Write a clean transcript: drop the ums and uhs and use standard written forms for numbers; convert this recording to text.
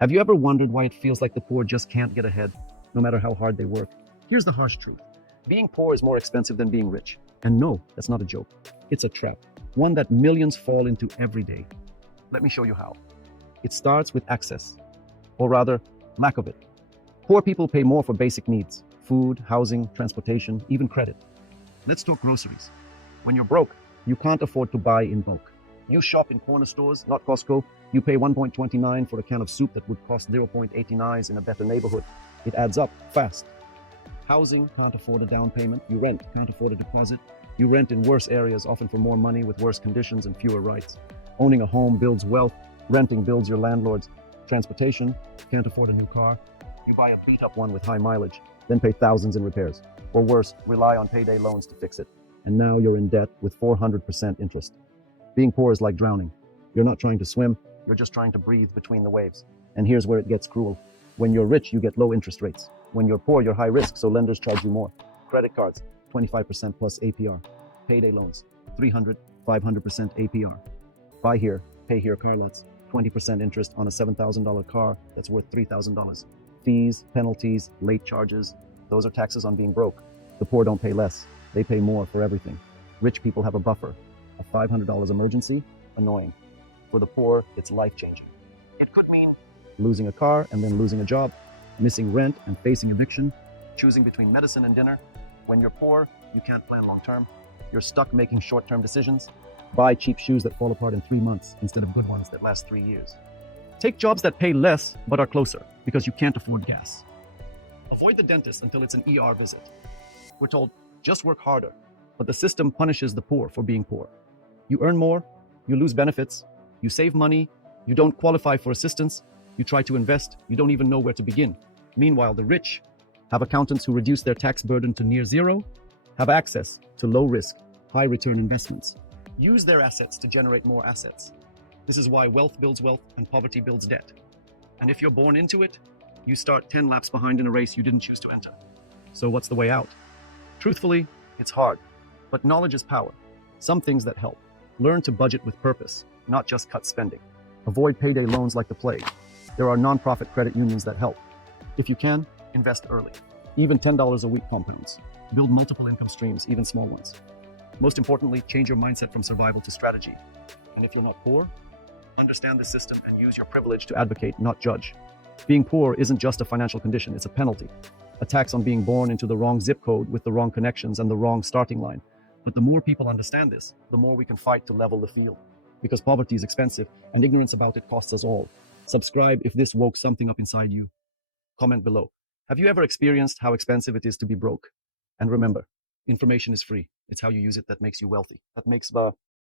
Have you ever wondered why it feels like the poor just can't get ahead, no matter how hard they work? Here's the harsh truth. Being poor is more expensive than being rich. And no, that's not a joke. It's a trap, one that millions fall into every day. Let me show you how. It starts with access, or rather, lack of it. Poor people pay more for basic needs: food, housing, transportation, even credit. Let's talk groceries. When you're broke, you can't afford to buy in bulk. You shop in corner stores, not Costco. You pay 1.29 for a can of soup that would cost 0.89 in a better neighborhood. It adds up fast. Housing, can't afford a down payment. You rent, can't afford a deposit. You rent in worse areas, often for more money with worse conditions and fewer rights. Owning a home builds wealth. Renting builds your landlords. Transportation, can't afford a new car. You buy a beat-up one with high mileage, then pay thousands in repairs. Or worse, rely on payday loans to fix it. And now you're in debt with 400% interest. Being poor is like drowning. You're not trying to swim, you're just trying to breathe between the waves. And here's where it gets cruel. When you're rich, you get low interest rates. When you're poor, you're high risk, so lenders charge you more. Credit cards, 25% plus APR. Payday loans, 300, 500% APR. Buy here, pay here car lots, 20% interest on a $7,000 car that's worth $3,000. Fees, penalties, late charges, those are taxes on being broke. The poor don't pay less, they pay more for everything. Rich people have a buffer. A $500 emergency, annoying. For the poor, it's life-changing. It could mean losing a car and then losing a job, missing rent and facing eviction, choosing between medicine and dinner. When you're poor, you can't plan long-term. You're stuck making short-term decisions. Buy cheap shoes that fall apart in 3 months instead of good ones that last 3 years. Take jobs that pay less but are closer because you can't afford gas. Avoid the dentist until it's an ER visit. We're told, just work harder, but the system punishes the poor for being poor. You earn more, you lose benefits, you save money, you don't qualify for assistance, you try to invest, you don't even know where to begin. Meanwhile, the rich have accountants who reduce their tax burden to near zero, have access to low-risk, high-return investments, use their assets to generate more assets. This is why wealth builds wealth and poverty builds debt. And if you're born into it, you start 10 laps behind in a race you didn't choose to enter. So what's the way out? Truthfully, it's hard, but knowledge is power. Some things that help. Learn to budget with purpose, not just cut spending. Avoid payday loans like the plague. There are nonprofit credit unions that help. If you can, invest early. Even $10 a week compounds. Build multiple income streams, even small ones. Most importantly, change your mindset from survival to strategy. And if you're not poor, understand the system and use your privilege to advocate, not judge. Being poor isn't just a financial condition, it's a penalty. A tax on being born into the wrong zip code with the wrong connections and the wrong starting line. But the more people understand this, the more we can fight to level the field. Because poverty is expensive, and ignorance about it costs us all. Subscribe if this woke something up inside you. Comment below. Have you ever experienced how expensive it is to be broke? And remember, information is free. It's how you use it that makes you wealthy. That makes the